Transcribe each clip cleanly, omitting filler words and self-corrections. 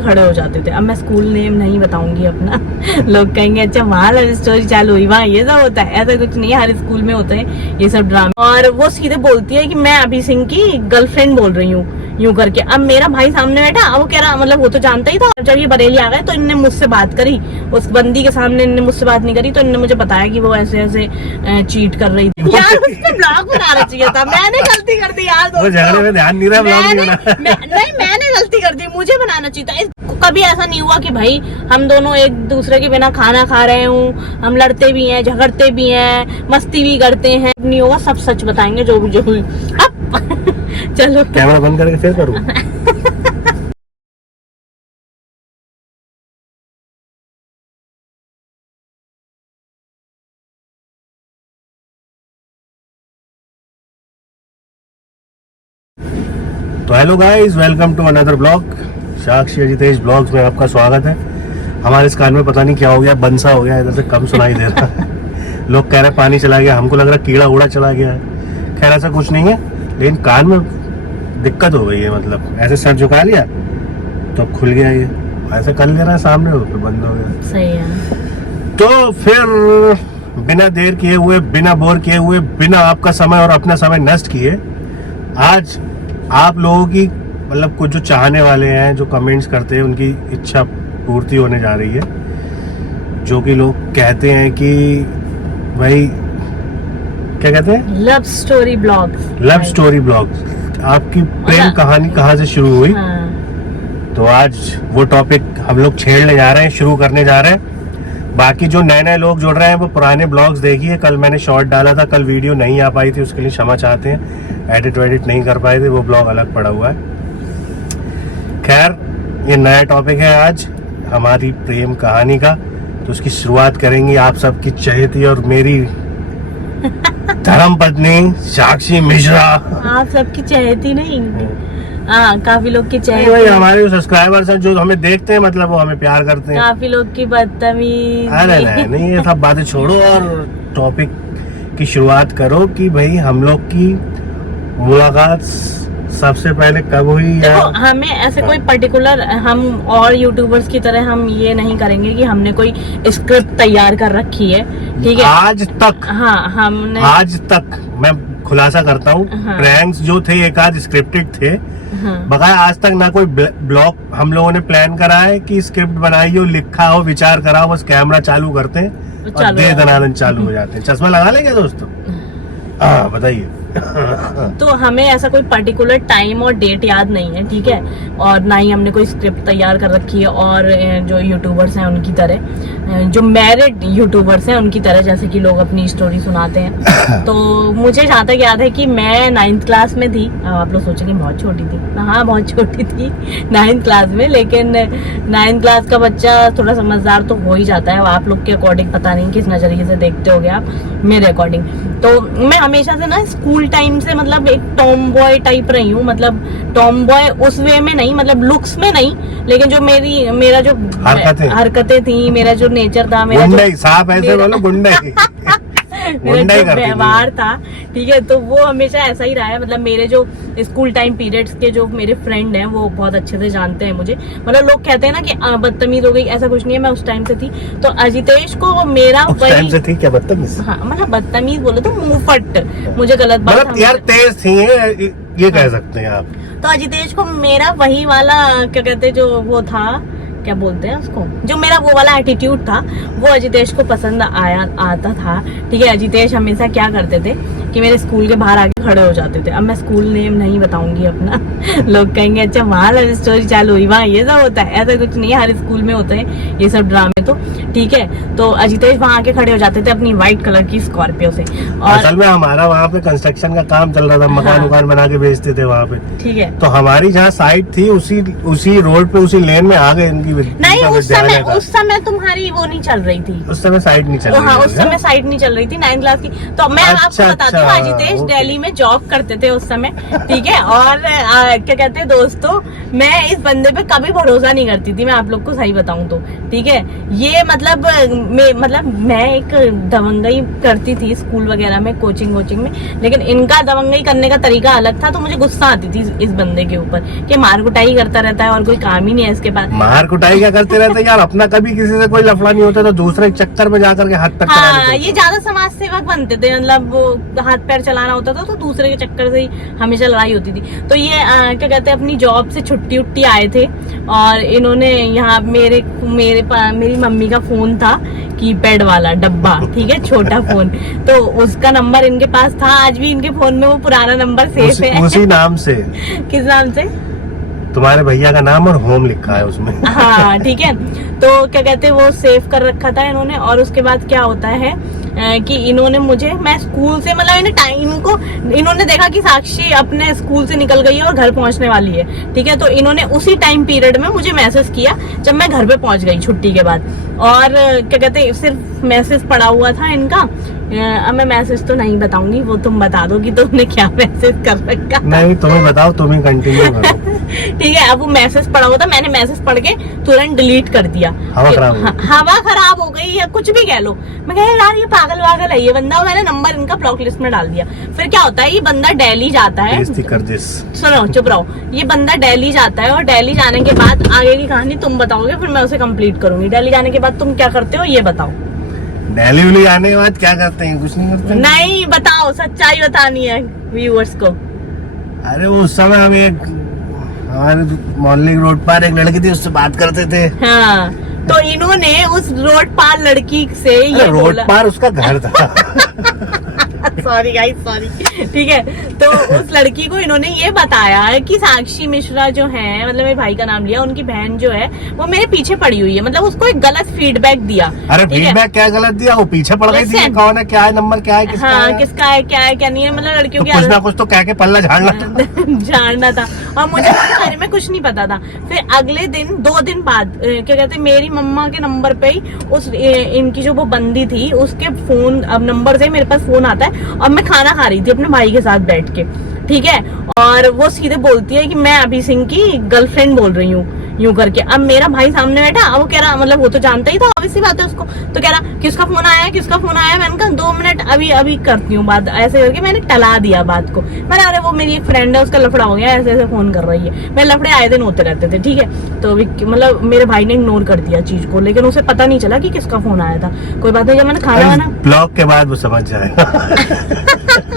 खड़े हो जाते थे। अब मैं स्कूल नेम नहीं बताऊंगी अपना लोग कहेंगे अच्छा वहाँ लव स्टोरी चालू हुई, वहाँ ये सब होता है। ऐसा कुछ नहीं है, हर स्कूल में होते हैं ये सब ड्रामे। और वो सीधे बोलती है कि मैं अभी सिंह की गर्लफ्रेंड बोल रही हूँ, यूं करके। अब मेरा भाई सामने बैठा, वो कह रहा, मतलब वो तो जानता ही था। जब ये बरेली आ गए तो इनने मुझसे बात करी, उस बंदी के सामने इनने मुझसे बात नहीं करी, तो इनने मुझे बताया कि वो ऐसे ऐसे चीट कर रही थी। यार उसने ब्लॉग बनाना चाहिए था, मैंने गलती कर दी यार। वो झगड़े में ध्यान नहीं रहा, नहीं मैंने गलती कर दी, मुझे बनाना चाहिए था। कभी ऐसा नहीं हुआ कि भाई हम दोनों एक दूसरे के बिना खाना खा रहे हूँ, हम लड़ते भी हैं, झगड़ते भी हैं, मस्ती भी करते हैं। नहीं होगा, सब सच बताएंगे जो भी अब चलो कैमरा बंद करके फिर करूँ। तो hello guys, welcome to another blog. Sakshi Ajitesh blogs में आपका स्वागत है। हमारे इस कान में पता नहीं क्या हो गया, बंसा हो गया, इधर से कम सुनाई दे रहा है। लोग कह रहे पानी चला गया, हमको लग रहा कीड़ा उड़ा चला गया है। खैर ऐसा कुछ नहीं है, लेकिन कान में दिक्कत हो गई है। मतलब ऐसे सर झुका लिया तो अब खुल गया, ये ऐसे कर ले रहा है सामने हो तो बंद हो गया। सही है। तो फिर बिना देर किए हुए, बिना बोर किए हुए, बिना आपका समय और अपना समय नष्ट किए, आज आप लोगों की मतलब कुछ जो चाहने वाले हैं, जो कमेंट्स करते हैं, उनकी इच्छा पूर्ति होने जा रही है। जो कि लोग कहते हैं कि भाई क्या कहते हैं, love story blogs. Love story blogs. आपकी प्रेम कहानी कहाँ से शुरू हुई? हाँ। तो आज वो टॉपिक हम लोग छेड़ने जा रहे हैं, शुरू करने जा रहे हैं। बाकी जो नए नए लोग जुड़ रहे हैं वो पुराने ब्लॉग्स देखिए। कल मैंने शॉर्ट डाला था, कल वीडियो नहीं आ पाई थी, उसके लिए क्षमा चाहते हैं। एडिट वेडिट नहीं कर पाए थे, वो ब्लॉग अलग पड़ा हुआ है। खैर ये नया टॉपिक है आज हमारी प्रेम कहानी का। तो उसकी शुरुआत करेंगी आप सबकी चहेती और मेरी धर्म पत्नी साक्षी मिश्रा। आप सबकी चहेती नहीं, हाँ काफी लोग की भाई चहेती। हमारे जो सब्सक्राइबर्स हैं, जो हमें देखते हैं, मतलब वो हमें प्यार करते हैं। काफी लोग की बदतमीज। अरे नहीं, ये सब बातें छोड़ो और टॉपिक की शुरुआत करो कि भाई हम लोग की मुलाकात सबसे पहले कब हुई? देखो हमें ऐसे कोई पर्टिकुलर, हम और यूट्यूबर्स की तरह हम ये नहीं करेंगे कि हमने कोई स्क्रिप्ट तैयार कर रखी है, ठीक है? आज तक, हाँ हमने आज तक मैं खुलासा करता हूँ, हाँ। प्रैंक्स जो थे एक आध स्क्रिप्टेड थे, हाँ। बकाया आज तक ना कोई ब्लॉग हम लोगों ने प्लान करा है कि स्क्रिप्ट बनाई हो, लिखा हो, विचार करा हो। बस कैमरा चालू करते हैं और दे दनादन चालू हो जाते हैं। चश्मा लगा लेंगे दोस्तों? हाँ बताइए। तो हमें ऐसा कोई पर्टिकुलर टाइम और डेट याद नहीं है, ठीक है? और ना ही हमने कोई स्क्रिप्ट तैयार कर रखी है। और जो यूट्यूबर्स हैं उनकी तरह, जो मैरिड यूट्यूबर्स हैं उनकी तरह, जैसे कि लोग अपनी स्टोरी सुनाते हैं। तो मुझे जहाँ तक याद है कि मैं 9th क्लास में थी। आप लोग सोचेंगे बहुत छोटी थी, हाँ बहुत छोटी थी 9th क्लास में। लेकिन 9th क्लास का बच्चा थोड़ा समझदार तो हो ही जाता है। आप लोग के अकॉर्डिंग पता नहीं किस नजरिए से देखते होगे आप, मेरे अकॉर्डिंग तो मैं हमेशा से ना स्कूल टाइम से मतलब एक टॉम बॉय टाइप रही हूँ। मतलब टॉम बॉय उस वे में नहीं, मतलब लुक्स में नहीं, लेकिन जो मेरा जो हरकतें थी, मेरा जो नेचर था, मेरा जो साफ ऐसे बोलो गुंडे मेरा जो व्यवहार था, ठीक है, तो वो हमेशा ऐसा ही रहा है। मतलब मेरे जो स्कूल टाइम पीरियड्स के जो मेरे फ्रेंड हैं वो बहुत अच्छे से जानते हैं मुझे। मतलब लोग कहते हैं ना कि बदतमीज हो गई, ऐसा कुछ नहीं है। मैं उस टाइम से थी। तो अजितेश को मेरा उस टाइम से थी क्या बदतमीज? हाँ मतलब बदतमीज बोलो तो मुंहफट, मुझे गलत बात, मतलब यार तेज थी ये कह सकते हैं आप। तो अजितेश को मेरा वही वाला क्या कहते हैं, जो वो था, क्या बोलते हैं उसको, जो मेरा वो वाला एटीट्यूड था, वो अजितेश को पसंद आता था, ठीक है? अजितेश हमेशा क्या करते थे कि मेरे स्कूल के बाहर आके खड़े हो जाते थे। अब मैं स्कूल नेम नहीं बताऊंगी अपना लोग कहेंगे अच्छा वहाँ लव स्टोरी चालू हुई, वहाँ ये सब होता है। ऐसा कुछ नहीं है, हर स्कूल में होते हैं ये सब ड्रामे, तो ठीक है। तो अजितेश वहाँ आके खड़े हो जाते थे अपनी व्हाइट कलर की स्कॉर्पियो से। और असल में हमारा वहाँ पे कंस्ट्रक्शन का काम चल रहा था, मकान उकान बना के बेचते थे वहाँ पे, ठीक है। तो हमारी जहाँ साइड थी उसी रोड पे, उसी लेन में आ गए इनकी नहीं, उस समय तुम्हारी वो नहीं चल रही थी, उस समय साइड नहीं चल रही। हाँ उस समय साइड नहीं चल रही थी 9th क्लास की। तो मैं आपको बताती हाँ जितेश ओके। दिल्ली में जॉब करते थे उस समय, ठीक है। और क्या कहते हैं दोस्तों, मैं इस बंदे पे कभी भरोसा नहीं करती थी, मैं आप लोग को सही बताऊं तो, ठीक है। ये मतलब मैं एक दबंगई करती थी स्कूल वगैरह में, कोचिंग में, लेकिन इनका दबंगई करने का तरीका अलग था। तो मुझे गुस्सा आती थी इस बंदे के ऊपर कि मार कुटाई करता रहता है और कोई काम ही नहीं है इसके पास। मार कुटाई क्या करते रहते यार, अपना कभी किसी से कोई लफड़ा नहीं होता तो दूसरे चक्कर में जाकर के हाथ पैर चलाने हाँ, चलते ये ज्यादा समाज सेवक बनते थे, मतलब वो हाथ पैर चलाना होता था तो दूसरे के चक्कर से ही हमेशा लड़ाई होती थी। तो ये क्या कहते हैं अपनी जॉब से छुट्टी उट्टी आए थे और इन्होंने यहाँ मेरी मम्मी का फोन था, कीपैड वाला डब्बा, ठीक है, छोटा फोन। तो उसका नंबर इनके पास था, आज भी इनके फोन में वो पुराना नंबर सेफ है। उसी नाम से। किस नाम से? तुम्हारे भैया का नाम और होम लिखा है उसमें। हाँ ठीक है। तो क्या कहते हैं वो सेव कर रखा था इन्होंने। और उसके बाद क्या होता है कि इन्होंने मुझे, मैं स्कूल से मतलब इन्हें टाइम को इन्होंने देखा कि साक्षी अपने स्कूल से निकल गई है और घर पहुंचने वाली है, ठीक है। तो इन्होंने उसी टाइम पीरियड में मुझे मैसेज किया जब मैं घर पे पहुंच गई छुट्टी के बाद। और क्या कहते हैं सिर्फ मैसेज पड़ा हुआ था इनका। अब मैं मैसेज तो नहीं बताऊंगी, वो तुम बता दो कि तुमने क्या मैसेज कर रखा। नहीं तुम्हें बताओ, तुम ही कंटिन्यू करो। ठीक है। अब वो मैसेज पड़ा हुआ था, मैंने मैसेज पढ़ के तुरंत डिलीट कर दिया। हवा खराब हो गई या कुछ भी कह लो। मैं कह यार ये पागल वागल है ये बंदा। मैंने नंबर इनका ब्लॉक लिस्ट में डाल दिया। फिर क्या होता है, ये बंदा दिल्ली जाता है। सुनो चुप रहो। ये बंदा दिल्ली जाता है और दिल्ली जाने के बाद आगे की कहानी तुम बताओगे, फिर मैं उसे कंप्लीट करूंगी। दिल्ली जाने के बाद तुम क्या करते हो ये बताओ। दिल्ली आने के बाद क्या करते हैं? कुछ नहीं करते। नहीं बताओ, सच्चाई बतानी है व्यूअर्स को। अरे वो उस समय हम एक हमारे मोहल्ले रोड पर एक लड़की थी, उससे बात करते थे। हाँ, तो इन्होंने उस रोड पार लड़की से ये रोड पार उसका घर था। सॉरी गाइस सॉरी, ठीक है। तो उस लड़की को इन्होंने ये बताया कि साक्षी मिश्रा जो है, मतलब मेरे भाई का नाम लिया, उनकी बहन जो है वो मेरे पीछे पड़ी हुई है। मतलब उसको एक गलत फीडबैक दिया। अरे फीडबैक क्या गलत दिया? वो पीछे पड़ गई थी, कौन है, क्या है, नंबर क्या है, किसका हाँ, है? किसका है, क्या है क्या नहीं है, मतलब लड़कियों तो कुछ ना कुछ तो कह के पल्ला झाड़ना था। जानना था। और मुझे उसके बारे में कुछ नहीं पता था। फिर अगले दिन 2 दिन बाद क्या कहते मेरी मम्मा के नंबर पे ही उस इनकी जो वो बंदी थी उसके फोन, अब नंबर से मेरे पास फोन आता है और मैं खाना खा रही थी अपने भाई के साथ बैठ के, ठीक है। और वो सीधे बोलती है कि मैं अभी सिंह की गर्लफ्रेंड बोल रही हूँ, यूं करके। अब मेरा भाई सामने बैठा, अब वो कह रहा, मतलब वो तो जानता ही था, ऑब्वियस सी बात है उसको। तो कह रहा किसका फोन आया, किसका फोन आया। मैंने कहा 2 मिनट अभी करती हूँ बात, ऐसे करके मैंने टला दिया बात को। मैंने अरे वो मेरी एक फ्रेंड है, उसका लफड़ा हो गया, ऐसे ऐसे फोन कर रही है। मेरे लफड़े आए दिन होते रहते थे, ठीक है। तो मतलब मेरे भाई ने इग्नोर कर दिया चीज को, लेकिन उसे पता नहीं चला कि किसका फोन आया था। कोई बात नहीं, जब मैंने खाना वाना ब्लॉक के बाद वो समझ जाएगा।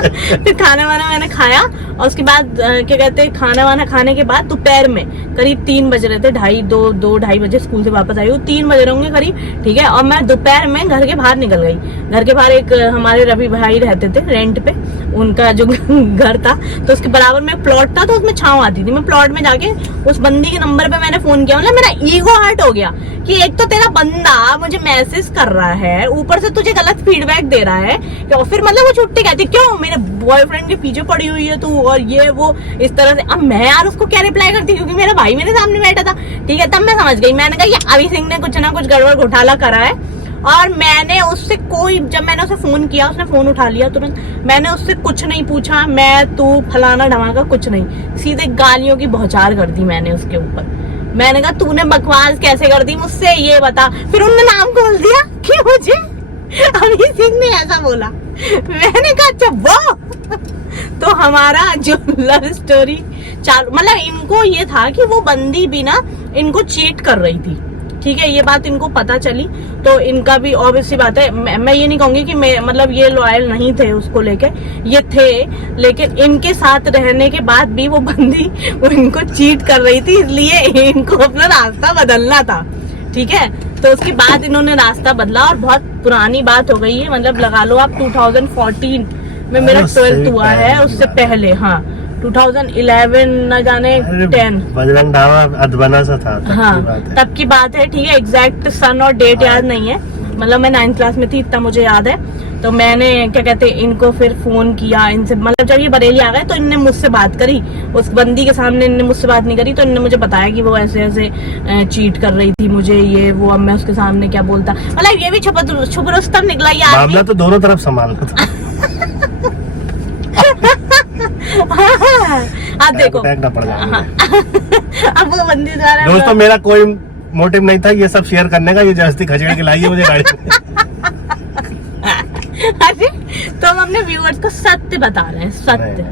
फिर खाना वाना मैंने खाया और उसके बाद क्या कहते हैं खाना वाना खाने के बाद दोपहर में करीब 3 बज रहे थे, 2-2:30 बजे स्कूल से वापस आई हूँ, 3 बज रहे होंगे करीब, ठीक है। और मैं दोपहर में घर के बाहर निकल गई। घर के बाहर एक हमारे रवि भाई रहते थे रेंट पे, उनका जो घर था, तो उसके बराबर में प्लॉट था, तो उसमें छांव आती थी। मैं प्लॉट में जाके उस बंदी के नंबर पे मैंने फोन किया। मतलब मेरा ईगो हर्ट हो गया कि एक तो तेरा बंदा मुझे मैसेज कर रहा है, ऊपर से तुझे गलत फीडबैक दे रहा है, और फिर मतलब वो छुट्टी कहती क्यों मेरे बॉयफ्रेंड के पीछे पड़ी हुई है तू, और ये वो इस तरह से। अब मैं यार उसको क्या रिप्लाई करती, क्योंकि मेरा भाई मेरे सामने बैठा था, ठीक है। तब मैं समझ गई, मैंने कहा ये अभी सिंह ने कुछ ना कुछ गड़बड़ घोटाला करा है। और मैंने उससे जब मैंने उसे फोन किया, उसने फोन उठा लिया तुरंत। मैंने उससे कुछ नहीं पूछा, मैं तू फलाना ढमाका कुछ नहीं, सीधे गालियों की बौछार कर दी मैंने उसके ऊपर। मैंने कहा तूने बकवास कैसे कर दी मुझसे, ये बता। फिर उन्होंने नाम खोल दिया कि मुझे अभी सिंह ने ऐसा बोला। मैंने कहा अच्छा वो। तो हमारा जो लव स्टोरी चालू, मतलब इनको ये था कि वो बंदी भी ना इनको चीट कर रही थी, ठीक है। ये बात इनको पता चली तो इनका भी ऑब्वियसली बात है, मैं ये नहीं कहूंगी कि मतलब ये लॉयल नहीं थे उसको लेके, ये थे, लेकिन इनके साथ रहने के बाद भी वो बंदी वो इनको चीट कर रही थी, इसलिए इनको अपना रास्ता बदलना था, ठीक है। तो उसके बाद इन्होंने रास्ता बदला और बहुत पुरानी बात हो गई है, मतलब लगा लो आप 2014 में मेरा 12th हुआ है, उससे पहले हाँ 2011 न जाने 10 बजरंग ढाबा अधबना सा था, तब की बात है, ठीक है। एग्जैक्ट सन और डेट याद नहीं है, मतलब मैं 9th क्लास में थी, इतना मुझे याद है। तो मैंने क्या कहते इनको फिर फोन किया इनसे, मतलब जब ये बरेली आ गए तो इनने मुझसे बात करी, उस बंदी के सामने इनने मुझसे बात नहीं करी। तो इनने मुझे बताया कि वो ऐसे ऐसे चीट कर रही थी मुझे, ये वो। अब मैं उसके सामने क्या बोलता, मतलब ये भी छुप रुस्तम निकला यार। मामला तो दोनों तरफ संभालना था। अब देखो अटैक ना पड़ जाए मुझे। अब वो बंदी द्वारा दोस्तों मेरा कोई मोटिव नहीं था ये सब शेयर करने का, ये जस्ती खचेड़ के लाई है मुझे गाड़ी में। अरे तो हम अपने व्यूअर्स को सत्य बता रहे हैं, सत्य,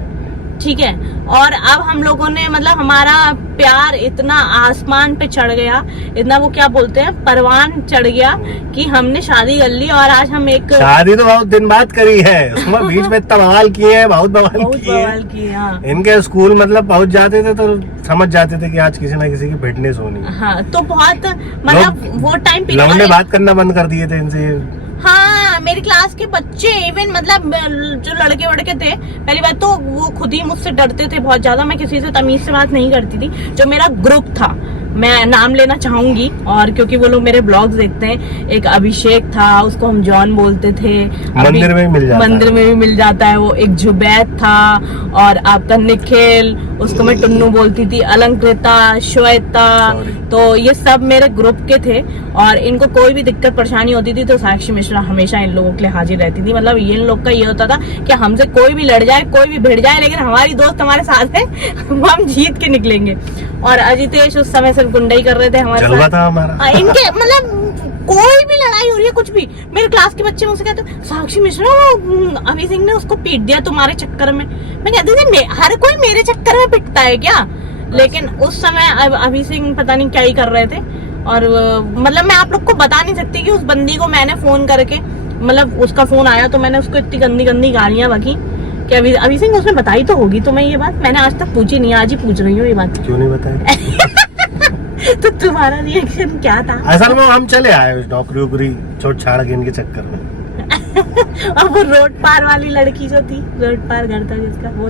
ठीक है। और अब हम लोगों ने मतलब हमारा प्यार इतना आसमान पे चढ़ गया, इतना वो क्या बोलते हैं परवान चढ़ गया कि हमने शादी कर ली। और आज हम एक शादी तो बहुत दिन बाद करी है, उसमें बीच में इतना बवाल किए हैं, बहुत बवाल किए। हाँ। इनके स्कूल मतलब पहुंच जाते थे तो समझ जाते थे कि आज किसी ना किसी की फिटनेस होनी है। हाँ तो बहुत मतलब वो टाइम पे बात करना बंद कर दिए थे इनसे। हाँ मेरी क्लास के बच्चे इवन मतलब जो लड़के वड़के थे, पहली बात तो वो खुद ही मुझसे डरते थे बहुत ज्यादा। मैं किसी से तमीज से बात नहीं करती थी। जो मेरा ग्रुप था, मैं नाम लेना चाहूंगी और क्योंकि वो लोग मेरे ब्लॉग्स देखते हैं, एक अभिषेक था, उसको हम जॉन बोलते थे, मंदिर में भी मिल जाता है वो, एक जुबैद था, और आपका निखिल, उसको मैं टुन्नू बोलती थी, अलंकृता, श्वेता, तो ये सब मेरे ग्रुप के थे। और इनको कोई भी दिक्कत परेशानी होती थी तो साक्षी मिश्रा हमेशा इन लोगों के लिए हाजिर रहती थी। मतलब इन लोग का ये होता था कि हमसे कोई भी लड़ जाए, कोई भी भिड़ जाए, लेकिन हमारी दोस्त हमारे साथ है, वो हम जीत के निकलेंगे। और अजितेश उस समय सिर्फ गुंडाई कर रहे थे हमारे साथ। था हमारा। इनके मतलब कोई भी लड़ाई हो रही है, कुछ भी, मेरे क्लास के बच्चे मुझसे कहते साक्षी मिश्रा अभी सिंह ने उसको पीट दिया तुम्हारे चक्कर में। मैं कहती थी हर कोई मेरे चक्कर में पिटता है क्या? लेकिन उस समय अभी सिंह पता नहीं क्या ही कर रहे थे। और मतलब मैं आप लोग को बता नहीं सकती कि उस बंदी को मैंने फोन करके, मतलब उसका फोन आया तो मैंने उसको इतनी गंदी गंदी गालियां बकी कि अभी सिंह उसने बताई तो होगी तुम्हें ये बात, मैंने आज तक पूछी नहीं, आज ही पूछ रही हूँ ये बात। क्यों नहीं बताया? तो तुम्हारा रिएक्शन क्या था? असल में हम चले आए नौकरी वोकरी छोड़ छाड़ के इनके चक्कर में। और वो रोड पार वाली लड़की जो थी, रोड पार घर था जिसका, वो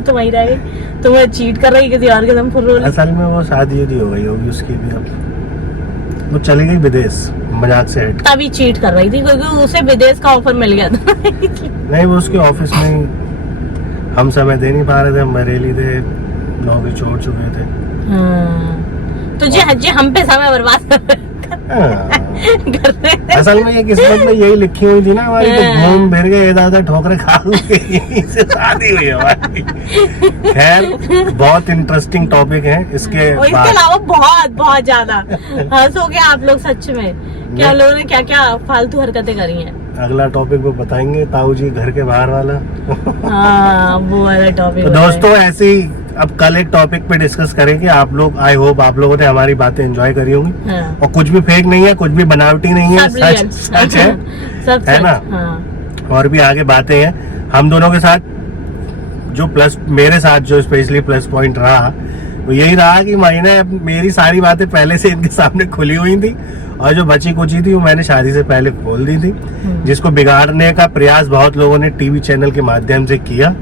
तो वही रह गई, तुम्हें चीट कर रही किसी और के दम फुर्रोल। असल में वो शादी हो गई होगी उसकी भी, अब वो चली गई विदेश मजाक से हट। तभी चीट कर रही थी क्योंकि उसे विदेश का ऑफर मिल गया था। नहीं वो उसके ऑफिस में हम समय दे नहीं पा रहे थे, हम बरेली थे, नौकरी छोड़ चुके थे। तो जी हम पे समय बर्बाद कर रहे थे। असल में ये किस्मत में यही लिखी हुई थी ना हमारी, तो घूम फिर गए इधर ठोकरे खा गए, शादी हुई हमारी। खैर बहुत इंटरेस्टिंग टॉपिक है इसके अलावा बहुत ज्यादा हंसोगे आप लोग सच में, क्या लोगों ने क्या क्या फालतू हरकतें करी हैं। अगला टॉपिक वो बताएंगे, ताऊ जी घर के बाहर वाला। हाँ वो वाला टॉपिक। तो दोस्तों ऐसे ही अब कल एक टॉपिक पे डिस्कस करेंगे। आप लोग, आई होप आप लोगों ने हमारी बातें एंजॉय करी होंगी। हाँ। और कुछ भी फेक नहीं है, कुछ भी बनावटी नहीं है, सच है, सब है ना। हाँ। और भी आगे बातें हैं हम दोनों के साथ। जो प्लस मेरे साथ जो स्पेशली प्लस पॉइंट रहा वो यही रहा कि मैंने मेरी सारी बातें पहले से इनके सामने खुली हुई थी, और जो बची कुची थी वो मैंने शादी से पहले खोल दी थी, जिसको बिगाड़ने का प्रयास बहुत लोगों ने टीवी चैनल के माध्यम से किया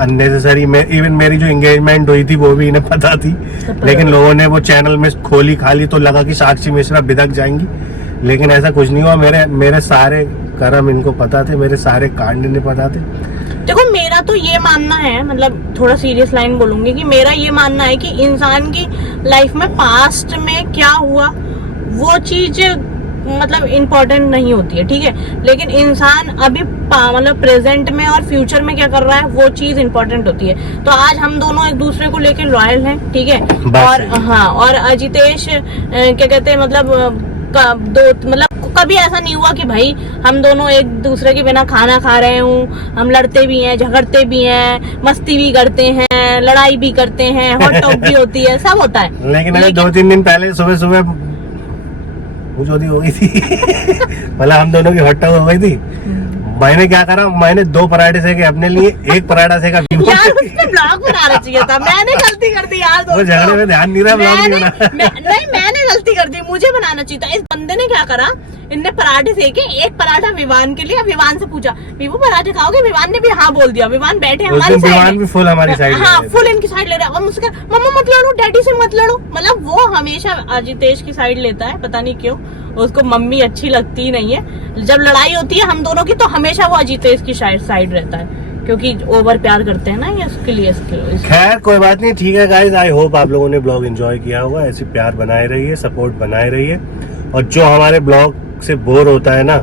अननेसेसरी। इवन मेरी जो एंगेजमेंट हुई थी वो भी इन्हें पता थी, लेकिन लोगों ने वो चैनल में खोली खाली तो लगा कि साक्षी मिश्रा बिदक जाएंगी, लेकिन ऐसा कुछ नहीं हुआ। मेरे सारे कर्म इनको पता थे, मेरे सारे कांड इन्हें पता थे। देखो मेरा तो ये मानना है, मतलब थोड़ा सीरियस लाइन बोलूंगी कि मेरा ये मानना है कि इंसान की लाइफ में पास्ट में क्या हुआ वो चीज मतलब इम्पोर्टेंट नहीं होती है, ठीक है, लेकिन इंसान अभी मतलब प्रेजेंट में और फ्यूचर में क्या कर रहा है वो चीज इम्पोर्टेंट होती है। तो आज हम दोनों एक दूसरे को लेकर लॉयल हैं, ठीक है। और हाँ, और अजितेश क्या कहते हैं मतलब कभी ऐसा नहीं हुआ कि भाई हम दोनों एक दूसरे के बिना खाना खा रहे हूँ। हम लड़ते भी हैं, झगड़ते भी हैं, मस्ती भी करते हैं, लड़ाई भी करते हैं, हॉट टॉक भी होती है, सब होता है। लेकिन 2-3 दिन पहले सुबह सुबह मुझे हो गई थी मतलब हम दोनों की हॉट टॉक हो गई थी। मैंने क्या करा, मैंने 2 पराठे सेके अपने लिए, 1 पराठा सेका यार उसने ब्लॉग बनाना चाहिए था, मैंने गलती कर दी यार। वो झगड़े में ध्यान नहीं रहा, ब्लॉग नहीं बना। नहीं मैंने गलती कर दी, मुझे बनाना चाहिए था। इस बंदे ने क्या करा, इनने पराठे सेके, 1 पराठा विवान के लिए, विवान से पूछा विवो पराठे खाओगे, विवान ने भी हाँ बोल दिया। विवान बैठे हमारी साइड, विवान भी फुल हमारी साइड, हाँ फुल इनकी साइड ले रहा है। और मुझसे मम्मा मत लड़ो, डैडी से मत लड़ो। मतलब वो हमेशा अजितेश की साइड लेता है, पता नहीं क्यों, उसको मम्मी अच्छी लगती ही नहीं है। जब लड़ाई होती है हम दोनों की तो हमेशा वो अजितेश की साइड रहता है, क्योंकि ओवर प्यार करते हैं ना ये, उसके लिए खैर कोई बात नहीं, ठीक है गाइस। आई होप आप लोगों ने ब्लॉग एंजॉय किया होगा। ऐसी प्यार बनाए रहिए, सपोर्ट बनाए रहिए, और जो हमारे ब्लॉग से बोर होता है ना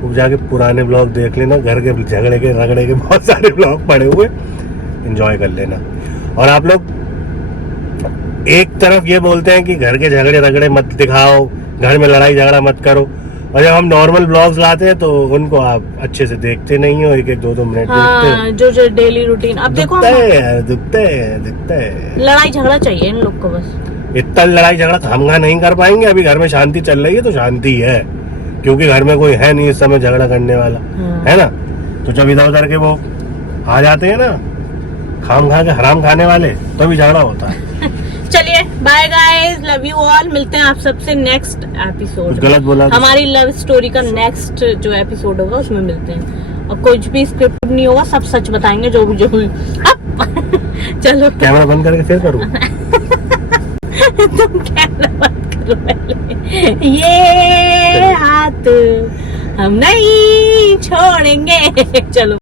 वो जाके पुराने ब्लॉग देख लेना। घर के झगड़े के रगड़े के बहुत सारे ब्लॉग पड़े हुए, एंजॉय कर लेना। और आप लोग एक तरफ ये बोलते हैं कि घर के झगड़े रगड़े मत दिखाओ, घर में लड़ाई झगड़ा मत करो, और जब हम नॉर्मल ब्लॉग्स लाते हैं तो उनको आप अच्छे से देखते नहीं हो, एक एक दो मिनट देखते हाँ, जो डेली रूटीन। अब देखो दुखता है यार, दुखता है। लड़ाई झगड़ा चाहिए इन लोग को बस। इतना लड़ाई झगड़ा खामखा नहीं कर पाएंगे। अभी घर में शांति चल रही है तो शांति है, क्योंकि घर में कोई है नहीं इस समय झगड़ा करने वाला, है ना। तो जब इधर उधर के वो आ जाते हैं ना खाम खा के हराम खाने वाले, तो भी झगड़ा होता है। चलिए bye guys, love you all. मिलते हैं आप सबसे नेक्स्ट एपिसोड। गलत बोला तो। हमारी लव स्टोरी का नेक्स्ट जो एपिसोड होगा उसमें मिलते हैं, और कुछ भी स्क्रिप्ट नहीं होगा, सब सच बताएंगे जो भी चलो कैमरा बंद करके फिर करूँ। तुम कैमरा बंद करो पहले। ये हाथ हम नहीं छोड़ेंगे। चलो।